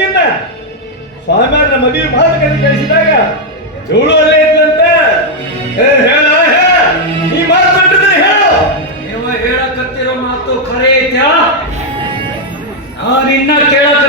ಆಕಿನ ಸ್ವಾಮಿಯವ್ರ ಮದುವೆ ಭಾಳ ಕೈ ಕಳಿಸಿದಾಗ ಜೋಳು ಅಲ್ಲೇ ಇದ್ಲಂತೆ ಹೇಳ ನೀ ಮಾತಾಡಿದ್ರೆ ಹೇಳ. ನೀವು ಹೇಳಕತ್ತಿರೋ ಮಾತು ಖರೆ ಐತ್ಯಾ? ನಾನಿನ್ನ ಕೇಳಕ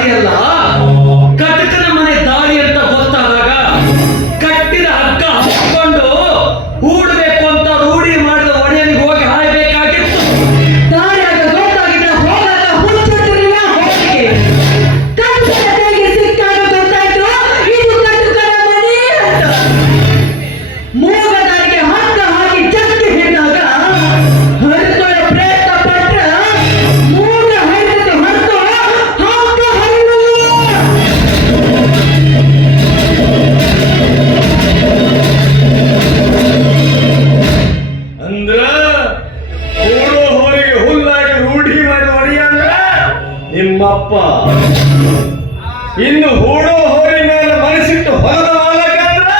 அதையெல்லாம் ನಿಮ್ಮಪ್ಪ. ಇನ್ನು ಹೂಡೋ ಹೋರಿ ಮೇಲೆ ಮನಸ್ಸಿಟ್ಟು ಹೊರದ ಮಾಲಕಂದ್ರ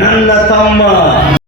ನನ್ನ ತಮ್ಮ.